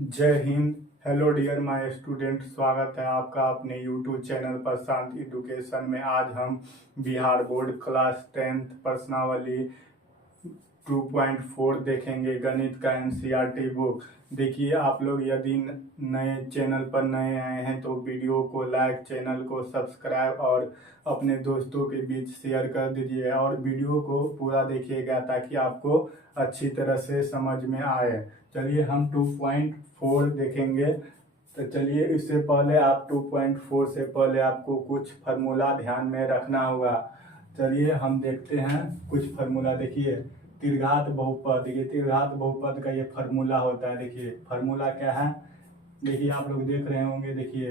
जय Hind. Hello dear my student, स्वागत है आपका अपने यूट्यूब चैनल प्रशांत एजुकेशन में। आज हम बिहार बोर्ड क्लास 10th प्रश्नावली 2.4 देखेंगे, गणित का एनसीईआरटी बुक। देखिए, आप लोग यदि नए चैनल पर नए आए हैं तो वीडियो को लाइक, चैनल को सब्सक्राइब और अपने दोस्तों के बीच शेयर कर दीजिए और वीडियो को पूरा देखिएगा ताकि आपको अच्छी तरह से समझ में आए। चलिए हम 2.4 देखेंगे। तो चलिए, इससे पहले आप 2.4 से पहले आपको कुछ फार्मूला ध्यान में रखना होगा। चलिए हम देखते हैं कुछ फार्मूला। देखिए, त्रिघात बहुपद, देखिए त्रिघात बहुपद का ये फार्मूला होता है। देखिए फार्मूला क्या है, देखिए आप लोग देख रहे होंगे। देखिए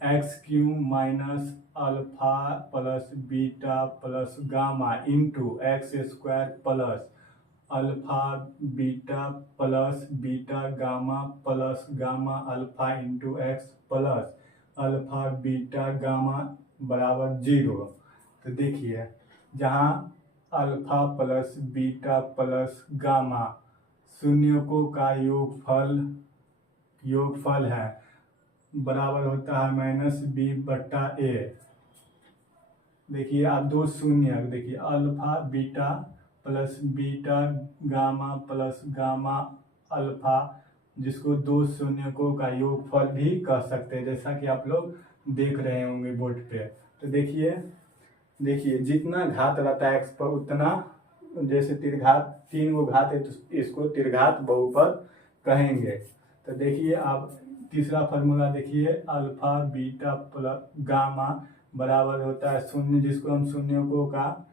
X Q minus alpha plus beta plus gamma into X square plus alpha beta plus beta gamma plus gamma alpha into X plus alpha beta gamma बराबर 0। तो देखिए, जहाँ alpha plus beta plus gamma शून्यकों का योगफल है, बराबर होता है -b/a। देखिए आप दो शून्य, देखिए alpha beta plus beta gamma plus gamma alpha, जिसको दो शून्यकों का योगफल भी कह सकते हैं, जैसा कि आप लोग देख रहे होंगे बोर्ड पे। तो देखिए जितना घात रहता है एक्स पर उतना, जैसे त्रिघात 3 गो घात है तो इसको त्रिघात बहुपद कहेंगे। तो देखिए आप तीसरा फार्मूला देखिए, अल्फा बीटा प्लस गामा बराबर होता है शून्य, जिसको हम शून्यकों का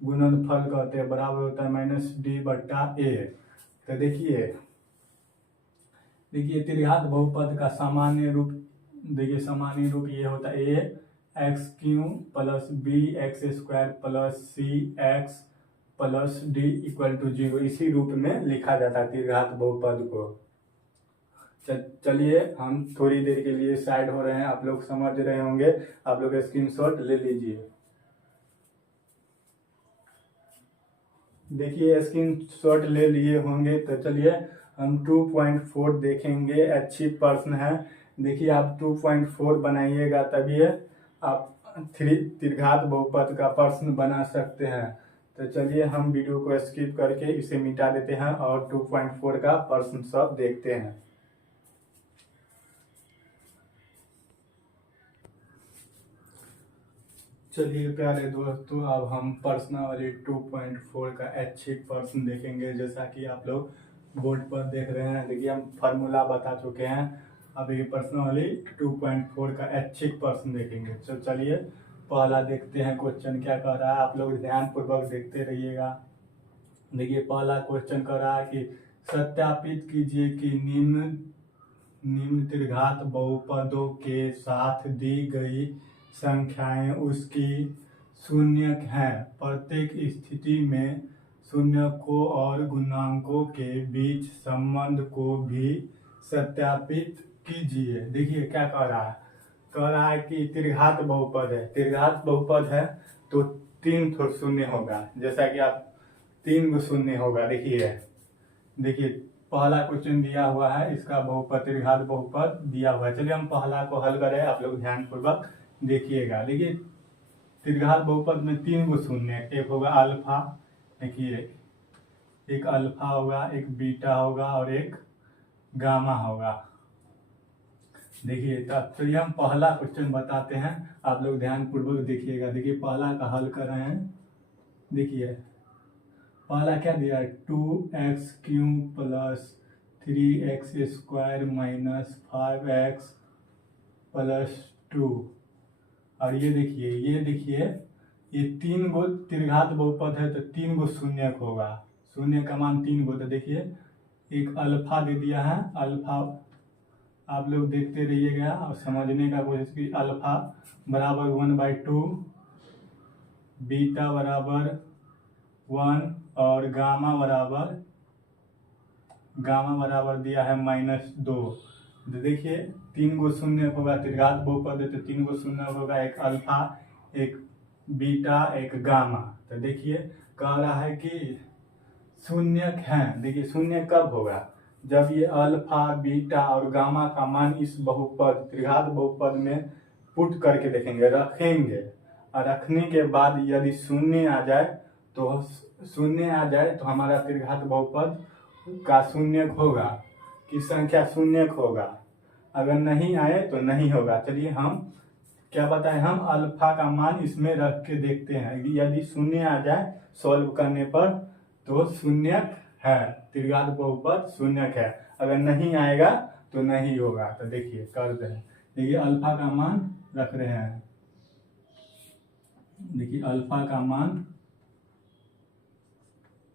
गुणनफल कहते हैं, बराबर होता है -d/a। तो देखिए त्रिघात बहुपद का सामान्य रूप, देखिए सामान्य रूप ये होता है a x Q plus B x square plus C x plus D equal to 0। इसी रूप में लिखा जाता है त्रिघात बहुपद को। चलिए हम थोड़ी देर के लिए साइड हो रहे हैं, आप लोग समझ रहे होंगे, आप लोग स्क्रीनशॉट ले लीजिए। देखिए स्क्रीनशॉट ले लिए होंगे। तो चलिए हम 2.4 देखेंगे, अच्छी प्रश्न है। देखिए आप 2.4 बनाइएगा तभी आप त्रिघात बहुपद का प्रश्न बना सकते हैं। तो चलिए हम वीडियो को स्किप करके इसे मिटा देते हैं और 2.4 का प्रश्न सब देखते हैं। चलिए प्यारे दोस्तों, अब हम प्रश्नावली 2.4 का ऐच्छिक प्रश्न देखेंगे, जैसा कि आप लोग बोर्ड पर देख रहे हैं। देखिए हम फार्मूला बता चुके हैं, अब ये प्रश्नावली 2.4 का ऐच्छिक प्रश्न देखेंगे। तो चलिए पहला देखते हैं क्वेश्चन क्या कह रहा है, आप लोग ध्यानपूर्वक देखते रहिएगा। देखिए पहला क्वेश्चन कह रहा है कि सत्यापित कीजिए कि निम्न त्रिघात बहुपदों के साथ दी गई संख्याएं उसकी शून्य हैं। प्रत्येक स्थिति में शून्यकों और गुणांकों के बीच संबंध को भी सत्यापित कीजिए। देखिए क्या कह रहा है कि त्रिघात बहुपद है, त्रिघात बहुपद है तो 3 ठो शून्य होगा, जैसा कि आप 3 गो शून्य होगा। देखिए पहला क्वेश्चन दिया हुआ है, इसका बहुपद त्रिघात बहुपद दिया हुआ है। चलिए हम पहला को हल करें, आप लोग ध्यानपूर्वक देखिएगा। देखिए त्रिघात बहुपद में 3 गो शून्य, एक होगा अल्फा, देखिए एक अल्फा होगा, एक बीटा होगा और एक गामा होगा। देखिए तो ये हम पहला क्वेश्चन बताते हैं, आप लोग ध्यानपूर्वक देखिएगा। देखिए पहला का हल कर रहे हैं। देखिए पहला क्या दिया है, 2x³ plus 3x square minus 5x plus 2। और ये देखिए ये 3 गो त्रिघात बहुपद है तो 3 गो शून्य होगा, शून्य का मान 3 गो। तो देखिए एक अल्फा दे दिया है, अल्फा आप लोग देखते रहिएगा और समझने का कोशिश की। अल्फा बराबर 1/2, बीटा बराबर 1 और गामा बराबर दिया है -2। तो देखिए 3 गो शून्य होगा, त्रिघात बहुपद है तो 3 गो शून्य होगा, एक अल्फा एक बीटा एक गामा। तो देखिए कह रहा है कि शून्य है। देखिए शून्य कब होगा, जब ये अल्फा बीटा और गामा का मान इस बहुपद त्रिघात बहुपद में पुट करके देखेंगे, रखेंगे, और रखने के बाद यदि शून्य आ जाए तो हमारा त्रिघात बहुपद का शून्यक होगा, की संख्या शून्यक होगा। अगर नहीं आए तो नहीं होगा। चलिए हम क्या बताएं, हम अल्फा का मान इसमें रख के देखते हैं, यदि शून्य आ जाए सॉल्व करने पर तो शून्यक है, त्रिघात बहुपद शून्यक है। अगर नहीं आएगा तो नहीं होगा। तो देखिए करते हैं, देखिए अल्फा का मान रख रहे हैं, देखिए अल्फा का मान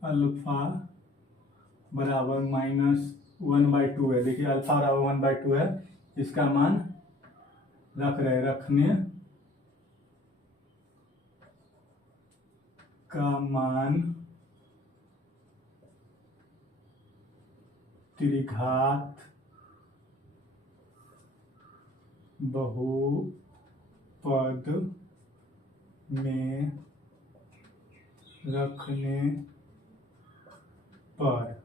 अल्फा बराबर -1/2 है। देखिए अल्फा बराबर 1/2 है, इसका मान रख रहे, रखने का मान त्रिघात बहुपद में रखने पर,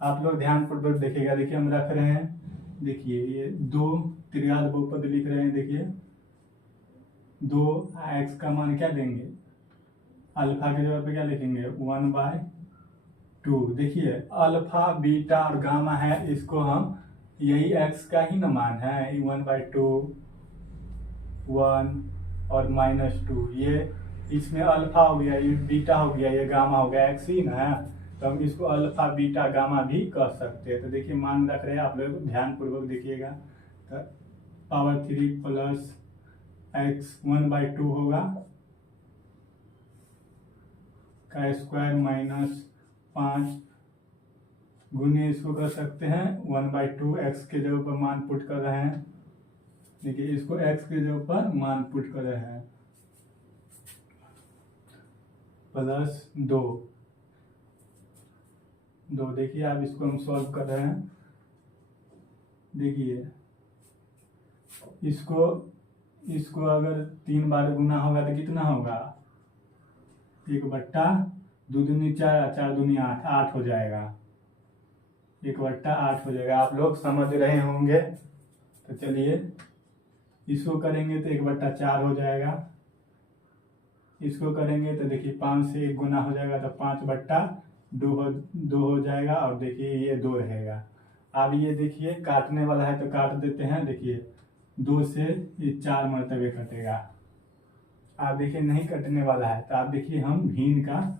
आप लोग ध्यानपूर्वक देखिएगा। देखिए हम रख रहे हैं, देखिए ये 2 त्रिघात बहुपद लिख रहे हैं। देखिए 2x का मान क्या देंगे, अल्फा के जगह पे क्या लिखेंगे 1/2। देखिए अल्फा बीटा और गामा है, इसको हम यही x का ही न मान है, 1/2 1 और -2, ये इसमें अल्फा हो गया, ये बीटा हो गया, ये गामा हो गया, x ही ना, तो हम इसको अल्फा बीटा गामा भी कह सकते हैं। तो देखिए मान रख रहे हैं, आप लोग ध्यानपूर्वक देखिएगा। तो पावर 3 प्लस x 1/2 होगा का स्क्वायर -5 गुने इसको कर सकते हैं 1/2, x के जगह पर मान पुट कर रहे हैं। देखिए इसको x के जगह पर मान पुट कर रहे हैं, +2। देखिए आप इसको हम सॉल्व कर रहे हैं। देखिए इसको अगर 3 बार गुना होगा तो कितना होगा, 1/2 दूनी 4, 4 दूनी 8, 8 हो जाएगा, 1/8 हो जाएगा। आप लोग समझ रहे होंगे। तो चलिए इसको करेंगे तो 1/4 हो जाएगा, इसको करेंगे तो देखिए 5 से 1 गुना हो जाएगा तो 5/2 हो जाएगा, और देखिए ये 2 रहेगा। अब ये देखिए काटने वाला है तो काट देते हैं। देखिए 2 से ये 4 मरतबे कटेगा। आप देखिए नहीं कटने वाला है तो आप देखिए हम भिन्न का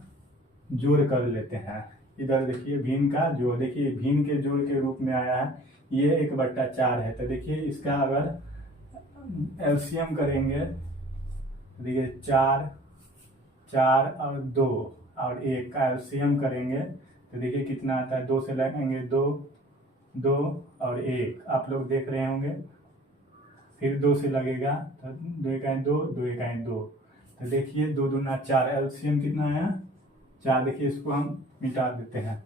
जोड़ कर लेते हैं। इधर देखिए भिन्न का जोड़, देखिए भिन्न के जोड़ के रूप में आया है, ये 1/4 है। तो देखिए इसका अगर एलसीएम करेंगे, देखिए 4 और 2 और 1 का एलसीएम करेंगे तो देखिए कितना आता है, 2 से लगेंगे 2 और 1, आप लोग देख रहे होंगे। फिर 2 से लगेगा तो 2 1 2, 2 1 2, तो देखिए 2 दूना 4, एलसीएम कितना आया 4। देखिए इसको हम मिटा देते हैं।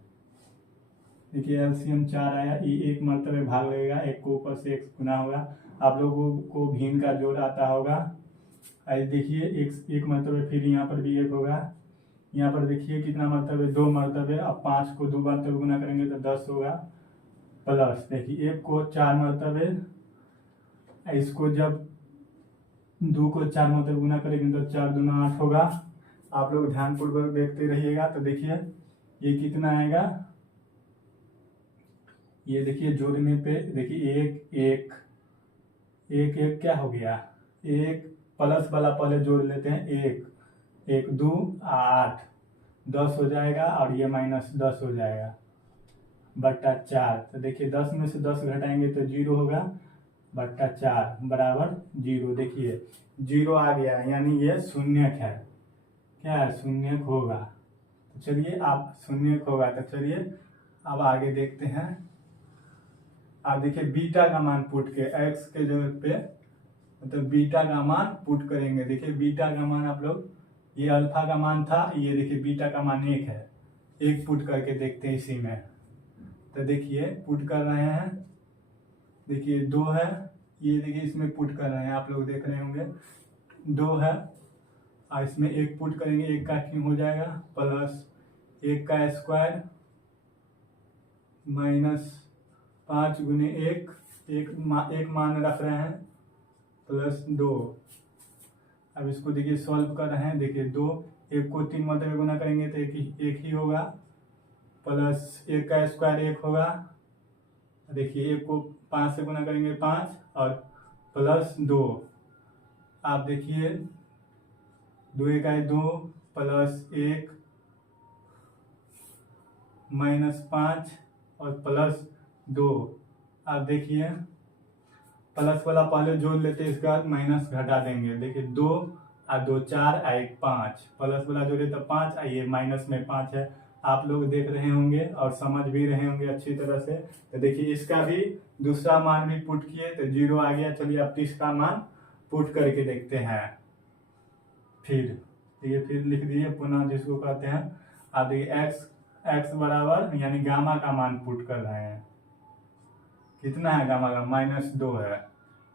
देखिए एलसीएम 4 आया, ये 1 मरतबे भाग लगेगा, 1 को ऊपर से 1 गुना होगा। आप लोगों को भिन्न का जोड़ आता होगा। आज देखिए 1 मरतबे, फिर यहाँ पर भी 1 होगा, यहाँ पर देखिए कितना मरतबे 2 मरतबे। अब 5 को 2 मरतबे गुना करेंगे तो 10 होगा, प्लस देखिए 1 को 4 मरतबे, इसको जब 2 को 4 मरतबे गुना करेंगे तो 4 दूना 8 होगा। आप लोग ध्यानपूर्वक देखते रहिएगा। तो देखिए ये कितना आएगा, ये देखिए जोड़ने पे देखिए 1 1 क्या हो गया, 1 प्लस वाला पहले जोड़ लेते हैं, 1 2 8, 10 हो जाएगा, और ये -10 हो जाएगा /4। तो देखिए 10 में से 10 घटाएंगे तो 0 होगा, /4 बराबर 0। देखिए 0 आ गया, यानी ये शून्यक है। क्या है, शून्यक होगा। तो चलिए आप शून्यक होगा, तो चलिए अब आगे देखते हैं। आप देखिए बीटा का मान पुट के x के जगह पे, मतलब बीटा का मान पुट करेंगे। देखिए बीटा का मान आप लोग, ये अल्फा का मान था, ये देखिए बीटा का मान 1 है, 1 पुट करके देखते हैं इसी में। तो देखिए पुट कर रहे हैं, देखिए 2 है, ये देखिए इसमें पुट कर रहे हैं, आप लोग देख रहे होंगे 2 है, और इसमें 1 पुट करेंगे, 1 का क्यूब हो जाएगा, प्लस 1 का स्क्वायर -5 गुने 1, एक मान रख रहे हैं, +2। अब इसको देखिए सॉल्व कर रहे हैं, देखिए 2, 1 को 3 मरतबे गुना करेंगे तो एक ही होगा, प्लस 1 का स्क्वायर 1 होगा। देखिए 1 को 5 से गुना करेंगे 5 और +2। आप देखिए 2 1 2 +1 -5 और +2। आप देखिए प्लस वाला पहले जोड़ लेते हैं, इसके बाद माइनस घटा देंगे। देखिए 2 और 2 4 और 1 5, प्लस वाला जोड़े तो 5 और ये माइनस में 5 है। आप लोग देख रहे होंगे और समझ भी रहे होंगे अच्छी तरह से। तो देखिए इसका भी दूसरा मान भी पुट किए तो 0 आ गया। चलिए अब तीसरा मान पुट करके देखते हैं। फिर लिख दीजिए पुनः, जिसको कहते हैं। आप देखिए x बराबर यानी गामा का मान पुट कर रहे हैं। कितना है गामा का? -2 है।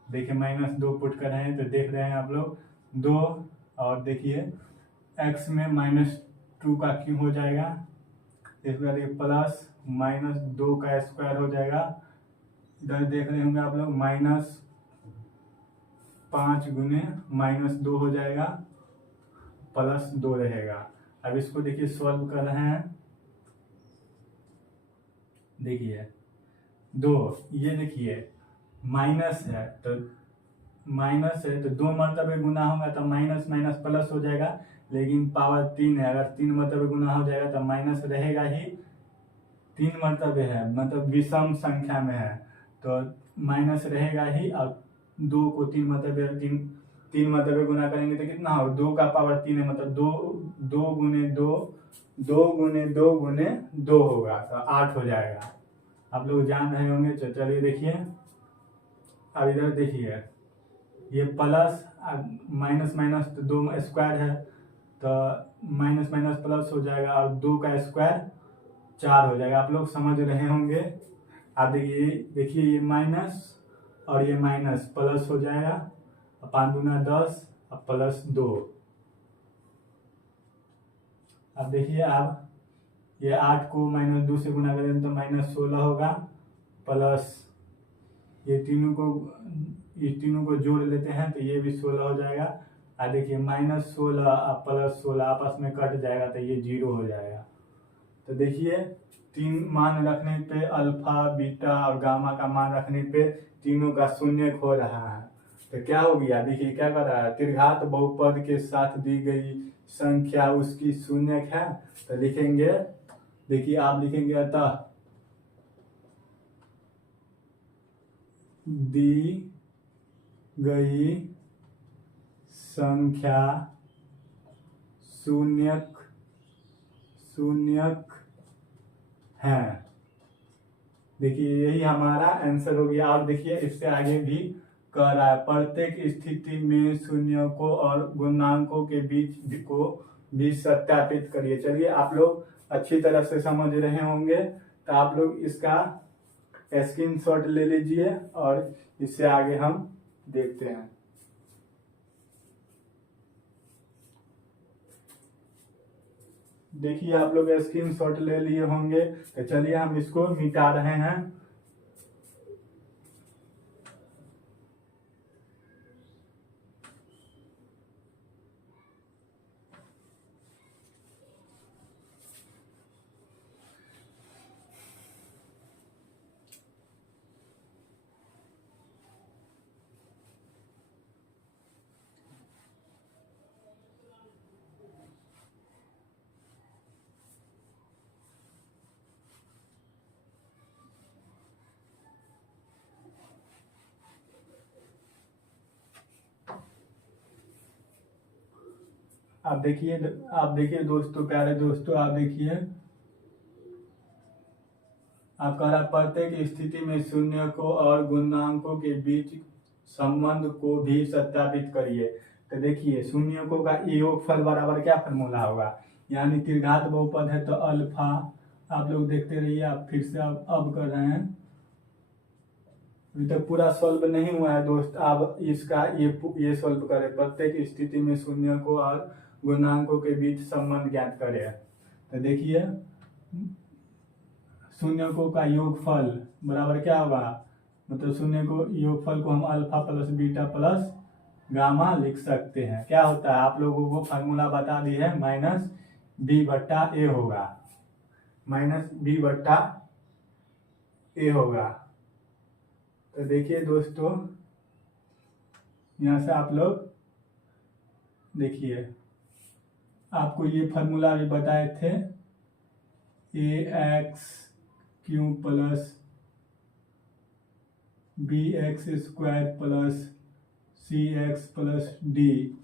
देखिए -2 पुट कर रहे हैं तो देख रहे हैं आप लोग 2, और देखिए x में -2 का क्यूब हो जाएगा, इसके बाद प्लस -2 का स्क्वायर हो जाएगा। इधर देख रहे होंगे आप लोग -5 गुने -2 हो जाएगा, +2 रहेगा। अब इसको देखिए सॉल्व कर रहे हैं। देखिए 2, ये देखिए माइनस है तो 2 मरतबे गुना होगा तो माइनस माइनस प्लस हो जाएगा, लेकिन पावर 3 है, अगर 3 मरतबे गुना हो जाएगा तो माइनस रहेगा ही। 3 मरतबे है मतलब विषम संख्या में है तो माइनस रहेगा ही। अब 2 को 3 मरतबे गुना करेंगे तो कितना हो? 2 का पावर 3 है, मतलब 2 गुने 2 गुने 2 होगा तो 8 हो जाएगा। आप लोग जान रहे होंगे। चलिए देखिए अब इधर देखिए ये प्लस माइनस माइनस तो 2 स्क्वायर है तो माइनस माइनस प्लस हो जाएगा और 2 का स्क्वायर 4 हो जाएगा। आप लोग समझ रहे होंगे। आप देखिए ये माइनस और ये माइनस प्लस हो जाएगा, 5 गुना 10 और +2। अब देखिए आप ये 8 को -2 से गुना करें तो -16 होगा, प्लस ये तीनों को जोड़ लेते हैं तो ये भी 16 हो जाएगा। और देखिए -16 और +16 आपस में कट जाएगा तो ये 0 हो जाएगा। तो देखिए 3 मान रखने पे अल्फा बीटा और गामा का मान रखने पे तीनों का शून्य हो रहा है। तो क्या हो गया? देखिए क्या कर रहा है, त्रिघात बहुपद के साथ दी गई संख्या उसकी शून्य है। तो लिखेंगे, देखिए आप लिखेंगे अतः दी गई संख्या शून्यक है। देखिए यही हमारा आंसर हो गया। और देखिए इससे आगे भी कह रहा है प्रत्येक स्थिति में शून्यकों और गुणांकों के बीच को भी सत्यापित करिए। चलिए आप लोग अच्छी तरह से समझ रहे होंगे तो आप लोग इसका स्क्रीनशॉट ले लीजिए और इससे आगे हम देखते हैं। देखिए आप लोग स्क्रीनशॉट ले लिए होंगे तो चलिए हम इसको मिटा रहे हैं। आप देखिए दोस्तों, प्यारे दोस्तों, आप देखिए आप कह रहा प्रत्येक स्थिति में शून्यकों और गुणांकों के बीच संबंध को भी सत्यापित करिए। तो देखिए शून्यकों का योगफल बराबर क्या फॉर्मूला होगा, यानी त्रिघात बहुपद है तो अल्फा। आप लोग देखते रहिए, आप फिर से अब कर रहे हैं। अभी तक पूरा सॉल्व नहीं हुआ है दोस्त। आप इसका ये सॉल्व करें, प्रत्येक स्थिति में शून्यकों और गुणांकों के बीच संबंध ज्ञात करें। तो देखिए शून्यकों का योगफल बराबर क्या होगा, मतलब शून्य को योगफल को हम alpha plus beta plus gamma लिख सकते हैं। क्या होता है, आप लोगों को फार्मूला बता दी है, माइनस बी बट्टा ए होगा, माइनस बी बट्टा ए होगा। तो देखिए दोस्तों, यहाँ से आप लोग देखिए, आपको ये फार्मूला भी बताए थे, A X Q plus B x square plus C x plus D,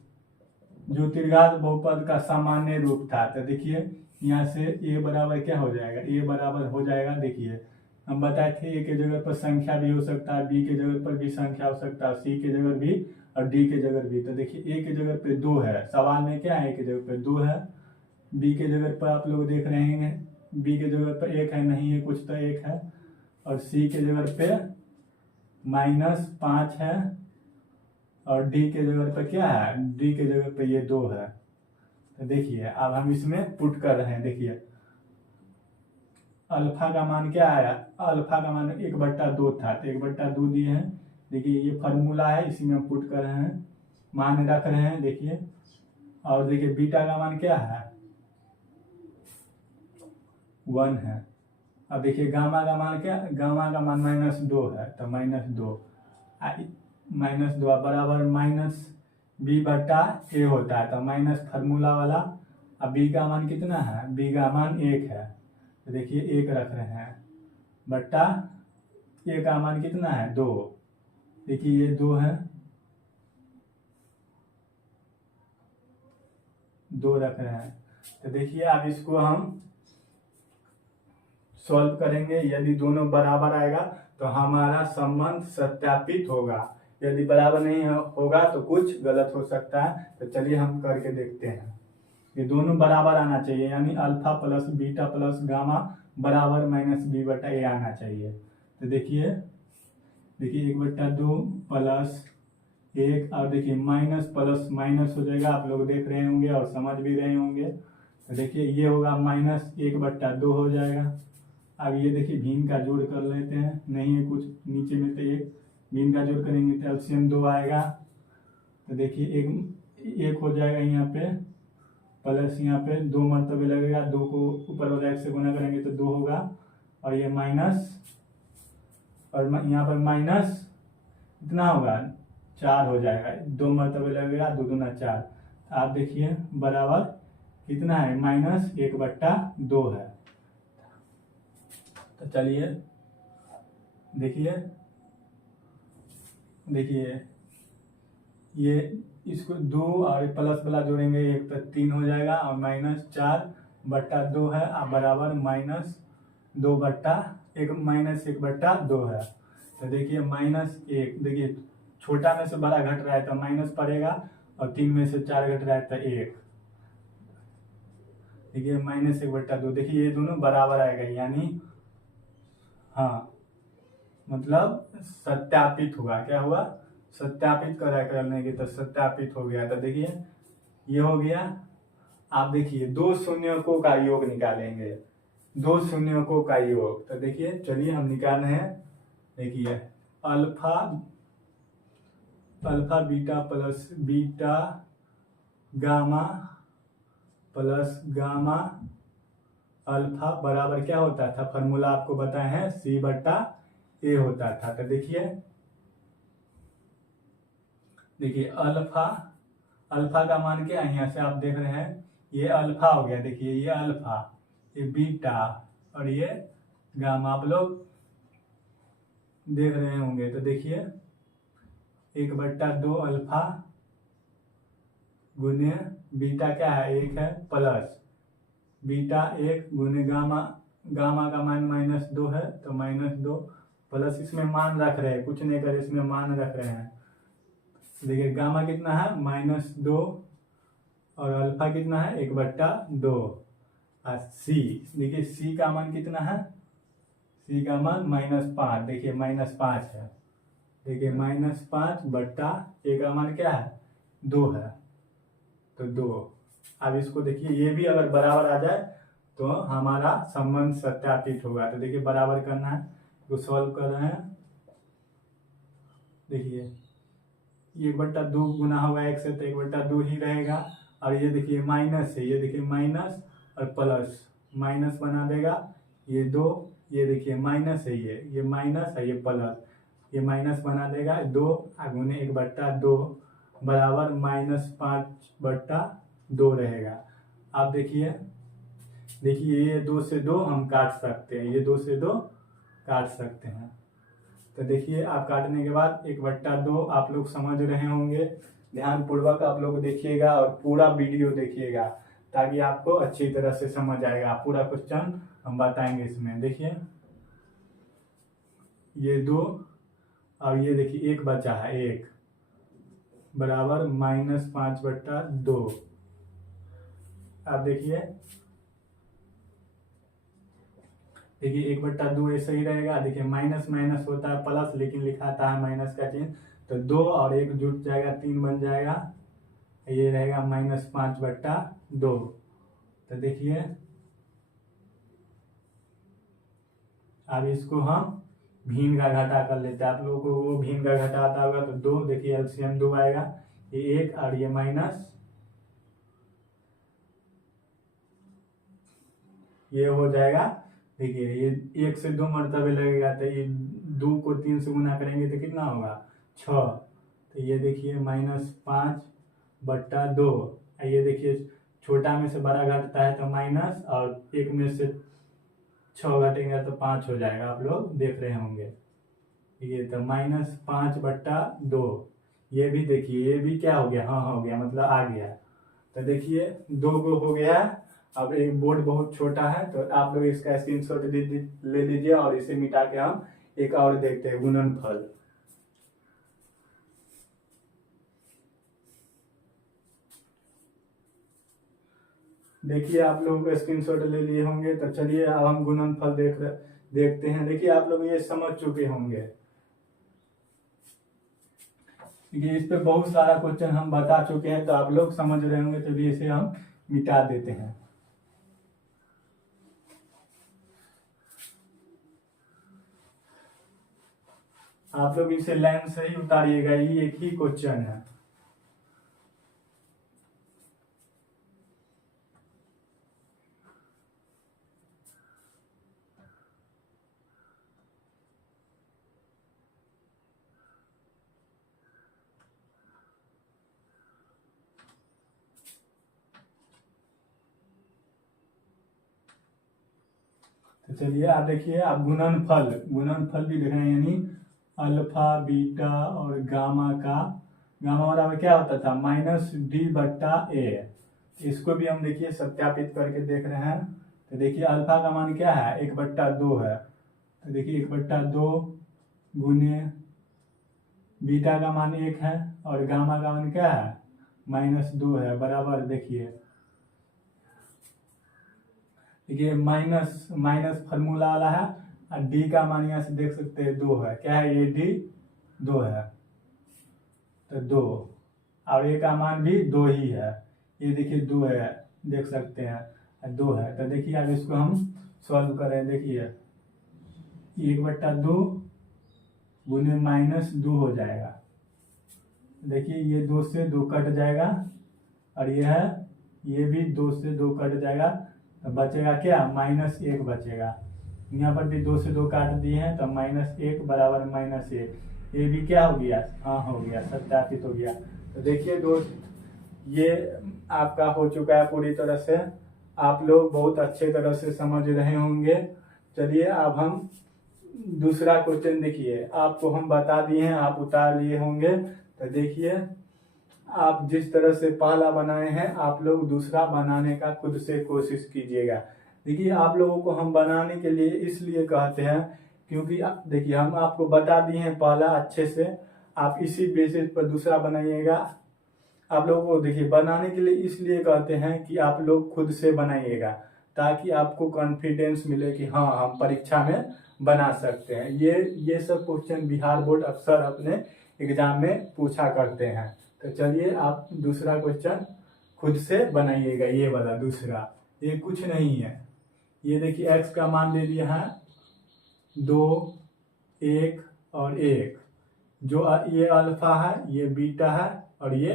जो त्रिघात बहुपद का सामान्य रूप था। तो देखिए यहाँ से ए बराबर क्या हो जाएगा, ए बराबर हो जाएगा, देखिए हम बताए थे ए के जगह पर संख्या भी हो सकता है, बी के जगह पर भी संख्या हो सकता है, सी के जगह भी और डी के जगह भी। तो देखिए ए के जगह पे 2 है, सवाल में क्या है, ए के जगह पे 2 है, बी के जगह पर आप लोग देख रहे हैं बी के जगह पर 1 है, नहीं है कुछ तो 1 है, और सी के जगह पे -5 है, और डी के जगह पर क्या है, डी के जगह पे ये 2 है। तो देखिए अब हम इसमें पुट कर रहे हैं, देखिए अल्फा का मान क्या आया, अल्फा का मान 1/2 था, तो 1/2 दिए हैं। देखिए ये फार्मूला है, इसी में पुट कर रहे हैं, मान रख रहे हैं, देखिए। और देखिए बीटा का मान क्या है, 1 है। अब देखिए गामा का मान क्या, गामा का मान -2 है, तो -2 बराबर माइनस बी बट्टा ए होता है, तो माइनस फार्मूला वाला। अब बी का मान कितना है, बी का मान 1 है, तो देखिए 1 रख रहे हैं, बट्टा ए का मान कितना है 2, देखिए ये 2 है, 2 रख रहे हैं। तो देखिए अब इसको हम सॉल्व करेंगे, यदि दोनों बराबर आएगा तो हमारा संबंध सत्यापित होगा, यदि बराबर नहीं होगा तो कुछ गलत हो सकता है। तो चलिए हम करके देखते हैं, ये दोनों बराबर आना चाहिए, यानी alpha plus beta plus gamma बराबर माइनस बी बटा ए आना चाहिए। तो देखिए 1/2 प्लस 1, और देखिए माइनस प्लस माइनस हो जाएगा, आप लोग देख रहे होंगे और समझ भी रहे होंगे। तो देखिए ये होगा -1/2 हो जाएगा। अब ये देखिए भिन्न का जोड़ कर लेते हैं, नहीं है कुछ नीचे में, तो 1 भिन्न का जोड़ करेंगे तो एलसीएम 2 आएगा। तो देखिए एक हो जाएगा यहाँ पे, प्लस यहाँ पे 2 मरतबे लगेगा, 2 को ऊपर वाला 1 से गुना करेंगे तो 2 होगा, और ये माइनस, और यहाँ पर माइनस कितना होगा 4 हो जाएगा, 2 मरतबे लगेगा, 2 दूना 4। आप देखिए बराबर कितना है, -1/2 है। तो चलिए देखिए ये इसको 2 और प्लस वाला जोड़ेंगे 1 तो 3 हो जाएगा, और -4/2 है, और बराबर -1/2 है। तो देखिए -1, देखिए छोटा में से बड़ा घट रहा है तो माइनस पड़ेगा, और 3 में से 4 घट रहा है तो 1, देखिए -1/2। देखिए ये दोनों बराबर आएगा, यानी हाँ मतलब सत्यापित हुआ, क्या हुआ, सत्यापित करने की, तो सत्यापित हो गया। तो देखिए ये हो गया। आप देखिए 2 शून्यकों का योग निकालेंगे, 2 शून्यकों का योग। तो देखिए चलिए हम निकाल रहे हैं, देखिए alpha beta plus beta gamma plus gamma alpha बराबर क्या होता था, फार्मूला आपको बताए हैं, C/A होता था। तो देखिए अल्फा का मान क्या है, यहाँ से आप देख रहे हैं ये अल्फा हो गया, देखिए ये अल्फा, ये बीटा और ये गामा, आप लोग देख रहे होंगे। तो देखिए 1/2 अल्फा गुने बीटा क्या है 1 है, प्लस बीटा 1 गुने गामा, गामा का मान -2 है, तो -2 प्लस, इसमें मान रख रहे हैं, कुछ नहीं करे, इसमें मान रख रहे हैं। देखिए गामा कितना है -2, और अल्फा कितना है 1/2, और सी, देखिए सी का मान कितना है, सी का मान -5, देखिए -5 है, देखिए -5/A का मान क्या है 2 है, तो 2। अब इसको देखिए ये भी अगर बराबर आ जाए तो हमारा संबंध सत्यापित होगा। तो देखिए बराबर करना है, तो सॉल्व कर रहे हैं। देखिए 1/2 गुना होगा 1 से, तो 1/2 ही रहेगा। और ये देखिए माइनस है, ये देखिए माइनस और प्लस, माइनस बना देगा ये 2, ये देखिए माइनस है, ये माइनस है, ये प्लस, ये माइनस बना देगा 2 गुने 1/2 बराबर -5/2 रहेगा। आप देखिए ये 2 से 2 हम काट सकते हैं, ये 2 से 2 काट सकते हैं। तो देखिए आप काटने के बाद 1/2 आप लोग समझ रहे होंगे। ध्यान पूर्वक आप लोग देखिएगा और पूरा वीडियो देखिएगा ताकि आपको अच्छी तरह से समझ आएगा। पूरा क्वेश्चन हम बताएंगे इसमें। देखिए ये 2 और ये देखिए 1 बचा है, 1 बराबर -5/2। आप देखिए 1/2 ऐसे ही रहेगा। देखिए माइनस माइनस होता है प्लस, लेकिन लिखाता है माइनस का चिन्ह, तो 2 और 1 जुट जाएगा 3 बन जाएगा, ये रहेगा -5/2। तो देखिए अब इसको हम भिन्न का घटा कर लेते हैं। आप लोगों को वो भिन्न का घटा आता होगा, तो 2 देखिए एलसीएम 2 आएगा, ये 1 और ये माइनस, ये हो जाएगा। देखिए ये 1 से 2 मरतबे लगेगा, तो ये 2 को 3 से गुना करेंगे तो कितना होगा 6। तो ये देखिए -5/2। ये देखिए छोटा में से बड़ा घटता है तो माइनस, और 1 में से 6 घटेंगे तो 5 हो जाएगा। आप लोग देख रहे होंगे ये, तो -5/2। ये भी देखिए, ये भी क्या हो गया, हाँ हो गया, मतलब आ गया। तो देखिए 2 को हो गया। अब एक बोर्ड बहुत छोटा है, तो आप लोग इसका स्क्रीनशॉट ले लीजिए और इसे मिटा के हम एक और देखते हैं, गुणनफल। देखिए आप लोग स्क्रीनशॉट ले लिए होंगे, तो चलिए अब हम गुणनफल देखते हैं। देखिए आप लोग ये समझ चुके होंगे, देखिए इस पे बहुत सारा क्वेश्चन हम बता चुके हैं, तो आप लोग समझ रहे होंगे। चलिए इसे हम मिटा देते हैं। आप लोग इसे लाइन से ही उतारिएगा, ये एक ही क्वेश्चन है। तो चलिए आप देखिए, आप गुणनफल भी देख रहे हैं, यानी अल्फा बीटा और गामा का, गामा बराबर क्या होता था -d/a। इसको भी हम देखिए सत्यापित करके देख रहे हैं। तो देखिए अल्फा का मान क्या है 1/2 है, तो देखिए 1/2 गुने बीटा का मान 1 है और गामा का मान क्या है -2 है, बराबर। देखिए माइनस माइनस फार्मूला वाला है, और डी का मान यहाँ से देख सकते हैं 2 है, क्या है ये डी 2 है, तो 2, और ए का मान भी 2 ही है, ये देखिए 2 है, देख सकते हैं 2 है। तो देखिए अब इसको हम सॉल्व करें। देखिए 1/2 गुने -2 हो जाएगा। देखिए ये 2 से 2 कट जाएगा, और ये है, ये भी 2 से 2 कट जाएगा, तो बचेगा क्या -1 बचेगा। यहाँ पर भी 2 से 2 काट दिए हैं, तो -1 बराबर -1, ये भी क्या हो गया, हाँ हो गया, सत्यापित हो गया। तो देखिए दोस्त, ये आपका हो चुका है पूरी तरह से। आप लोग बहुत अच्छे तरह से समझ रहे होंगे। चलिए अब हम दूसरा क्वेश्चन, देखिए आपको हम बता दिए हैं, आप उतार लिए होंगे। तो देखिए आप जिस तरह से पहला बनाए हैं, आप लोग दूसरा बनाने का खुद से कोशिश कीजिएगा। देखिए आप लोगों को हम बनाने के लिए इसलिए कहते हैं क्योंकि देखिए हम आपको बता दिए हैं पहला अच्छे से, आप इसी बेसिस पर दूसरा बनाइएगा। आप लोगों को देखिए बनाने के लिए इसलिए कहते हैं कि आप लोग खुद से बनाइएगा, ताकि आपको कॉन्फिडेंस मिले कि हाँ हम परीक्षा में बना सकते हैं। ये सब क्वेश्चन बिहार बोर्ड अक्सर अपने एग्जाम में पूछा करते हैं। तो चलिए आप दूसरा क्वेश्चन खुद से बनाइएगा, ये वाला दूसरा, ये कुछ नहीं है, ये देखिए x का मान ले लिया है 2, 1 और 1। जो ये अल्फा है, ये बीटा है और ये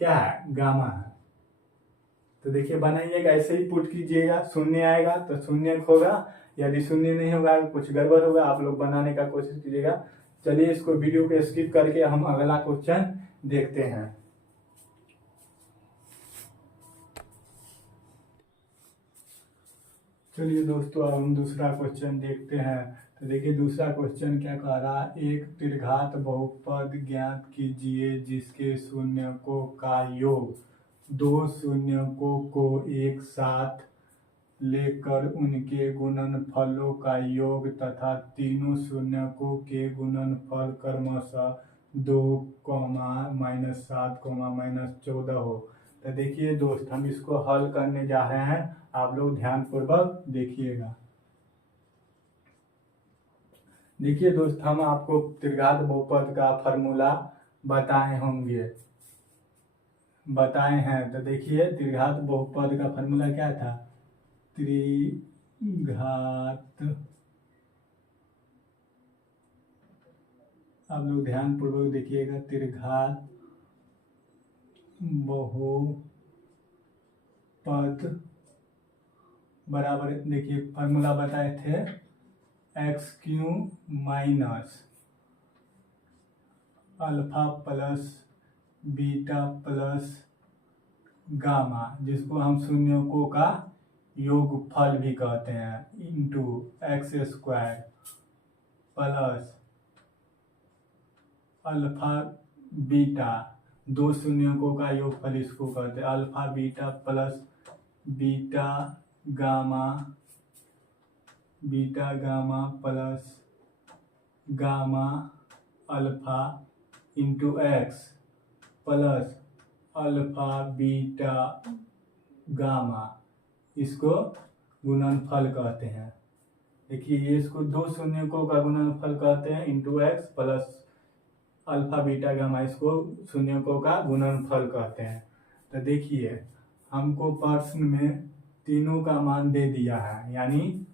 क्या है, गामा है। तो देखिए बनाइएगा, ऐसे ही पुट कीजिएगा, शून्य आएगा तो शून्य होगा, यदि शून्य नहीं होगा कुछ गड़बड़ होगा, आप लोग बनाने का कोशिश कीजिएगा। चलिए इसको वीडियो को स्किप करके हम अगला क्वेश्चन देखते हैं। चलिए दोस्तों, अब हम दूसरा क्वेश्चन देखते हैं। तो देखिए दूसरा क्वेश्चन क्या कह रहा है, एक त्रिघात बहुपद ज्ञात कीजिए जिसके शून्यकों का योग दो शून्यकों को एक साथ लेकर उनके गुणनफलों का योग तथा तीनों शून्यकों के गुणनफल क्रमशः 2, -7, -14 हो। तो देखिए दोस्त, हम इसको हल करने जा रहे हैं, आप लोग ध्यान पूर्वक देखिएगा। देखिए दोस्त, हम आपको त्रिघात बहुपद का फॉर्मूला बताए हैं। तो देखिए त्रिघात बहुपद का फॉर्मूला क्या था, त्रिघात, आप लोग ध्यान पूर्वक देखिएगा, त्रिघात बहुपद बराबर, देखिए फॉर्मूला बताए थे x³ minus alpha plus beta plus gamma, जिसको हम शून्यकों का योगफल भी कहते हैं, into x² plus alpha beta, दो शून्यकों का योगफल इसको कहते हैं, alpha beta plus beta gamma plus gamma alpha into X plus alpha beta gamma, इसको गुणनफल कहते हैं। देखिए ये इसको दो शून्यकों का गुणनफल कहते हैं, into X plus alpha beta gamma, इसको शून्यकों का गुणनफल कहते हैं। तो देखिए हमको प्रश्न में तीनों का मान दे दिया है, यानी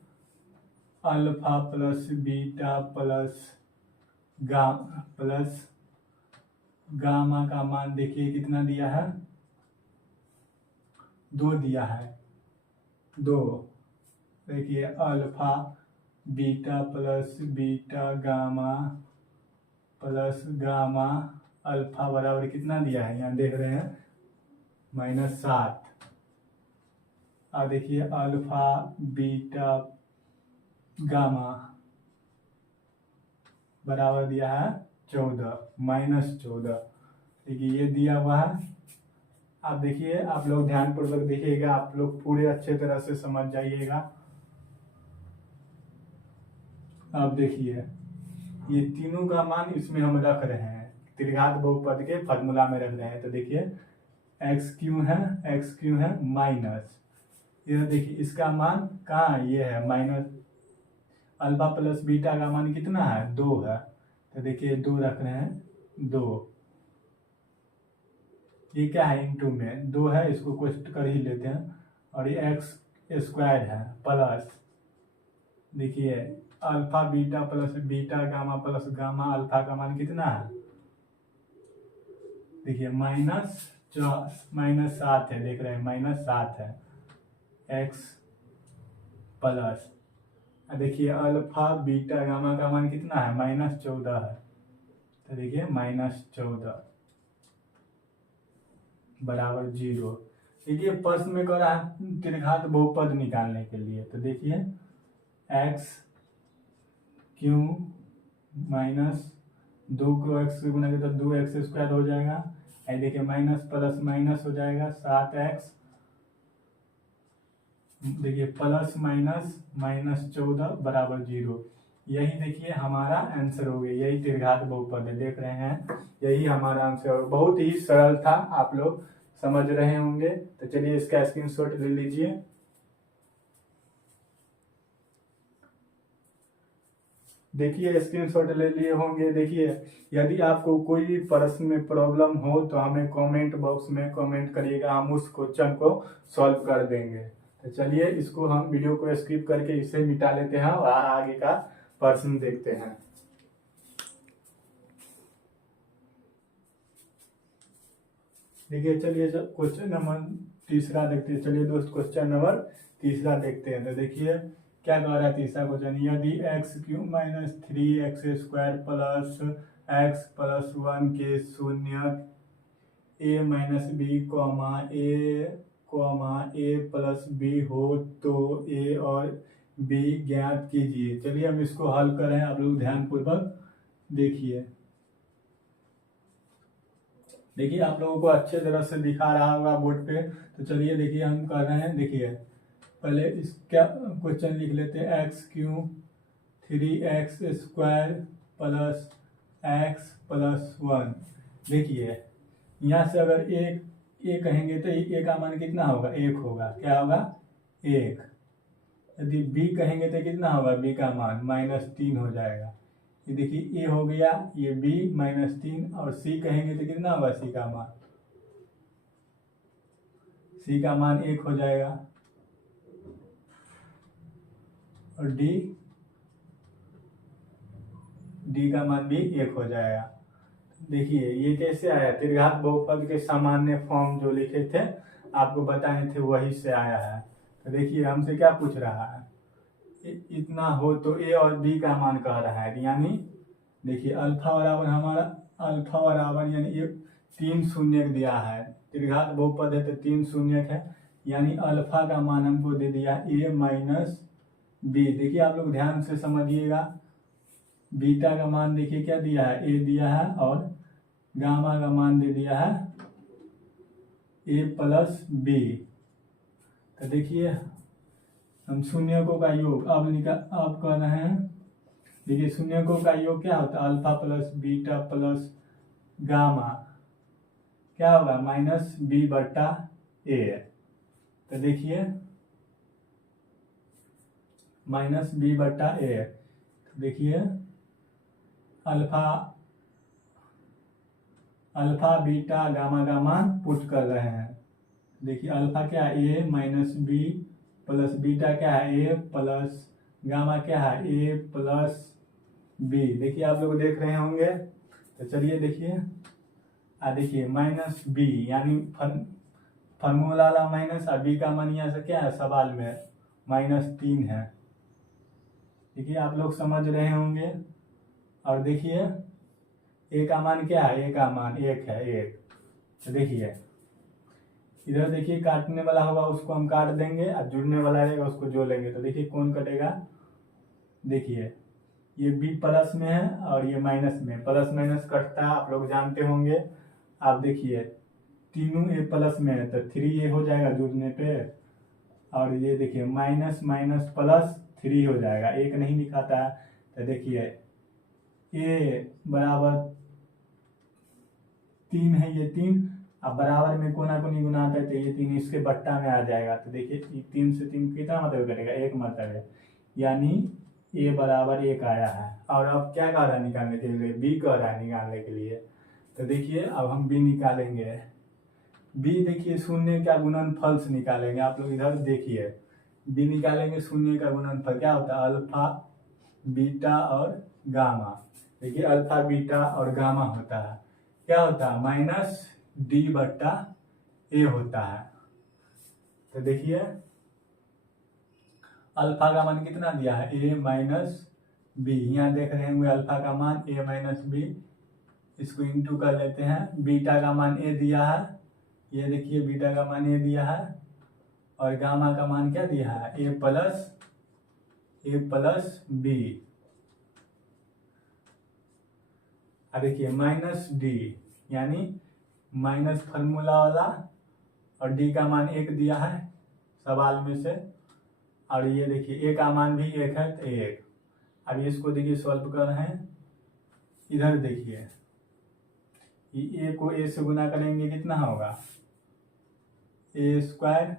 alpha plus beta plus gamma का मान देखिए कितना दिया है, 2 दिया है, 2। देखिए alpha beta plus beta gamma plus gamma alpha बराबर कितना दिया है, यहाँ देख रहे हैं -7। और देखिए अल्फा बीटा गामा बराबर दिया है 14, -14। देखिए ये दिया हुआ है। आप देखिए, आप लोग ध्यान पूर्वक देखिएगा, आप लोग पूरे अच्छे तरह से समझ जाइएगा। अब देखिए ये तीनों का मान इसमें हम रख रहे हैं, त्रिघात बहुपद के फॉर्मूला में रख रहे हैं। तो देखिए x³ है माइनस, ये देखिए इसका मान कहाँ, ये है माइनस, अल्फा प्लस बीटा का मान कितना है, 2 है। तो देखिए 2 रख रहे हैं, 2, ये क्या है, इंटू में 2 है, इसको क्वेश्चन कर ही लेते हैं। और ये x² है प्लस, देखिए alpha beta plus beta gamma plus gamma alpha का मान कितना है, देखिए -7 है, देख रहे हैं -7 है, x प्लस, देखिए अल्फा बीटा गामा का मान कितना है, -14 है। तो देखिए -14 बराबर 0। देखिए प्रश्न में कह रहा है त्रिघात बहुपद निकालने के लिए। तो देखिए x³ माइनस 2 को x से गुना तो 2x² हो जाएगा, देखिए माइनस प्लस माइनस हो जाएगा 7x, देखिए प्लस माइनस -14 बराबर 0। यही देखिए हमारा आंसर हो गया, यही त्रिघात बहुपद है, देख रहे हैं यही हमारा आंसर। और बहुत ही सरल था, आप लोग समझ रहे होंगे। तो चलिए इसका स्क्रीनशॉट ले लीजिए। देखिए स्क्रीनशॉट ले लिए होंगे। देखिए यदि आपको कोई भी प्रश्न में प्रॉब्लम हो तो हमें कमेंट बॉक्स में कमेंट करिएगा, हम उस क्वेश्चन को सॉल्व कर देंगे। तो चलिए इसको हम वीडियो को स्किप करके इसे मिटा लेते हैं और आगे का प्रश्न देखते हैं। देखिए चलिए क्वेश्चन नंबर तीसरा देखते हैं। चलिए दोस्त क्वेश्चन नंबर तीसरा देखते हैं। तो देखिए क्या कह रहा है तीसरा क्वेश्चन, यदि x³ - 3x² + x+1 के शून्य a-b, a हो तो a और b ज्ञात कीजिए। चलिए हम इसको हल करें, आप लोग ध्यानपूर्वक देखिए। देखिए आप लोगों को अच्छे तरह से दिखा रहा होगा बोर्ड पे। तो चलिए देखिए हम कर रहे हैं। देखिए पहले इस क्या क्वेश्चन लिख लेते हैं, x³ 3x² + x+1। देखिए यहाँ से अगर एक ए कहेंगे तो ए का मान कितना होगा, 1 होगा। क्या होगा, 1। यदि बी कहेंगे तो कितना होगा, बी का मान -3 हो जाएगा। ये देखिए ए हो गया, ये बी -3, और सी कहेंगे तो कितना होगा, सी का मान 1 हो जाएगा, और डी का मान भी 1 हो जाएगा। देखिए ये कैसे आया, त्रिघात बहुपद के सामान्य फॉर्म जो लिखे थे आपको बताए थे वही से आया है। तो देखिए हमसे क्या पूछ रहा है, इतना हो तो ए और बी का मान कह रहा है। यानी देखिए अल्फा बराबर हमारा यानी ये 3 शून्य दिया है, त्रिघात बहुपद है तो 3 शून्य है, यानी अल्फा का मान हमको दे दिया a - b। देखिए आप लोग ध्यान से समझिएगा, बीटा का मान देखिए क्या दिया है, a दिया है, और गामा का मान दे दिया है a+b। तो देखिए हम शून्यकों का योग अब कर रहे हैं। देखिए शून्यकों का योग क्या होता है, alpha plus beta plus gamma क्या होगा, -b/a। तो देखिए -b/a। देखिए अल्फा बीटा गामा का मान पुट कर रहे हैं। देखिए अल्फा क्या है, a - b प्लस बीटा क्या है, a प्लस गामा क्या है, a+b। देखिए आप लोग देख रहे होंगे। तो चलिए देखिए देखिए -b यानी फॉर्मूला वाला माइनस, और b का मान यहाँ से क्या है, सवाल में -3 है। देखिए आप लोग समझ रहे होंगे। और देखिए a का मान क्या है, a का मान 1 है, 1। तो देखिए इधर देखिए काटने वाला होगा उसको हम काट देंगे, और जुड़ने वाला रहेगा उसको जोड़ लेंगे। तो देखिए कौन कटेगा, देखिए ये b प्लस में है और ये माइनस में, प्लस माइनस कटता है, आप लोग जानते होंगे। आप देखिए तीनों a प्लस में है तो 3a हो जाएगा जुड़ने पे, और ये देखिए माइनस माइनस प्लस 3 हो जाएगा, 1 नहीं दिखाता है। तो देखिए a बराबर 3 है, ये 3, अब बराबर में कोना कोनी गुना आता है तो ये 3 इसके बट्टा में आ जाएगा। तो देखिए 3 से 3 कितना मतलब करेगा, 1 मतलब है, यानी a बराबर 1 आया है। और अब क्या कह रहा है निकालने के लिए, b कह रहा है निकालने के लिए। तो देखिए अब हम b निकालेंगे। b देखिए शून्य का गुणनफल से निकालेंगे। आप लोग इधर देखिए b निकालेंगे, शून्य का गुणनफल क्या होता है, अल्फा बीटा और गामा। देखिए अल्फा बीटा और गामा होता है, क्या होता है, -d/a होता है। तो देखिए अल्फा का मान कितना दिया है, a - b। यहाँ देख रहे होंगे अल्फा का मान a - b, इसको इंटू कर लेते हैं। बीटा का मान a दिया है, ये देखिए बीटा का मान a दिया है, और गामा का मान क्या दिया है, a+b। देखिए -d यानी माइनस फार्मूला वाला, और d का मान 1 दिया है सवाल में से, और ये देखिए a का मान भी 1 है तो 1। अब इसको देखिए सॉल्व कर रहे हैं। इधर देखिए a को a से गुना करेंगे कितना होगा, a²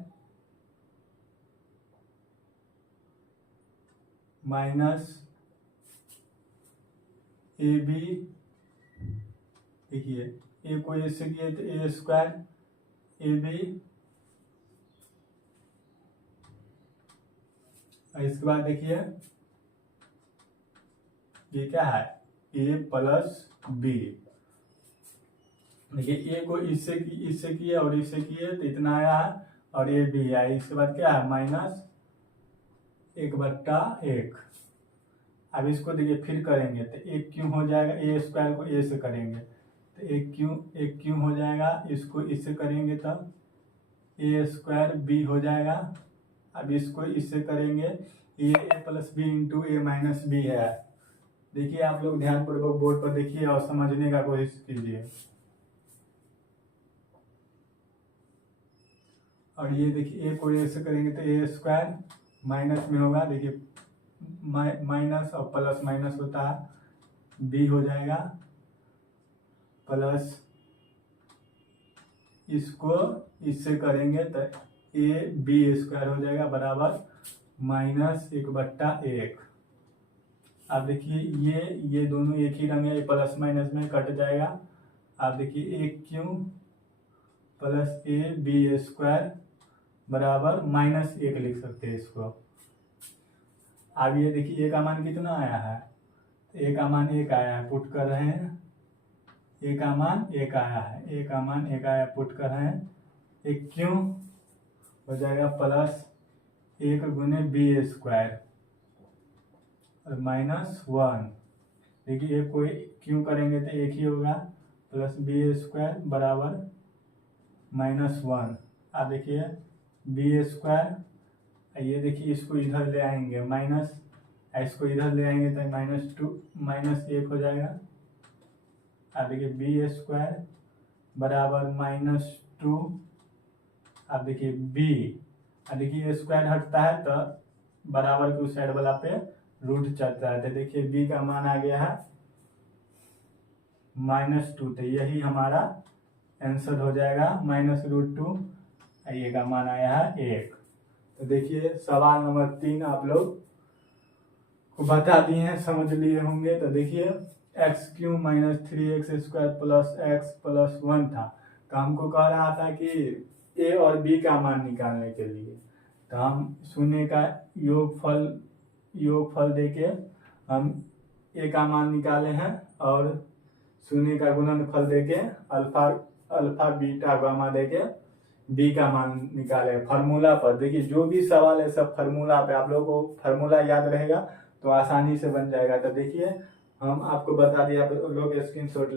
माइनस ab। देखिए a को a से किए तो a² ab इसके बाद देखिए ये क्या है, a प्लस बी। देखिए ए को इससे किए और इससे किए तो इतना आया है, और ये भी है। इसके बाद क्या है, माइनस 1/1। अब इसको देखिए फिर करेंगे तो एक क्यों हो जाएगा, ए स्क्वायर को ए से करेंगे तो एक क्यों हो जाएगा, इसको इससे करेंगे तब ए स्क्वायर बी हो जाएगा। अब इसको इससे करेंगे, ये ए प्लस बी इंटू ए माइनस बी है। देखिए आप लोग ध्यानपूर्वक बोर्ड पर देखिए और समझने का कोशिश कीजिए। और ये देखिए ए को ए से करेंगे तो ए स्क्वायर माइनस में होगा, देखिए माइनस और प्लस माइनस होता है, बी हो जाएगा प्लस, इसको इससे करेंगे तो ए बी स्क्वायर हो जाएगा बराबर -1/1। अब देखिए ये दोनों एक ही रंग है, ये प्लस माइनस में कट जाएगा। आप देखिए एक cube plus A B square बराबर -1 लिख सकते हैं इसको। अब ये देखिए ए का मान कितना आया है, ए का मान 1 आया है, पुट कर रहे हैं, ए का मान 1 आया है, ए का मान 1 आया, पुट कर रहे हैं, एक क्यों हो जाएगा प्लस 1 गुने बी स्क्वायर और -1। देखिए एक को क्यों करेंगे तो एक ही होगा, प्लस बी स्क्वायर बराबर -1। अब देखिए बी स्क्वायर, ये देखिए इसको इधर ले आएंगे माइनस, इसको इधर ले आएंगे तो -1 हो जाएगा। अब देखिए बी स्क्वायर बराबर -2। अब देखिए बी, अब देखिए स्क्वायर हटता है तो बराबर के उस साइड वाला पे रूट चलता है, तो देखिए बी का मान आ गया है -2। तो यही हमारा आंसर हो जाएगा -√2। ये का मान आया है 1। तो देखिए सवाल नंबर 3 आप लोग को बता दिए हैं, समझ लिए होंगे। तो देखिए x³ - 3x² + x + 1 था, तो हमको कह रहा था कि a और b का मान निकालने के लिए, तो हम शून्य का योगफल देके हम a का मान निकाले हैं और शून्य का गुणनफल देके अल्फा बीटा गामा देके बी का मान निकाले फार्मूला पर। देखिए जो भी सवाल है सब फार्मूला पे, आप लोगों को फार्मूला याद रहेगा तो आसानी से बन जाएगा। तो देखिए हम आपको बता दिया, आप लोग स्क्रीनशॉट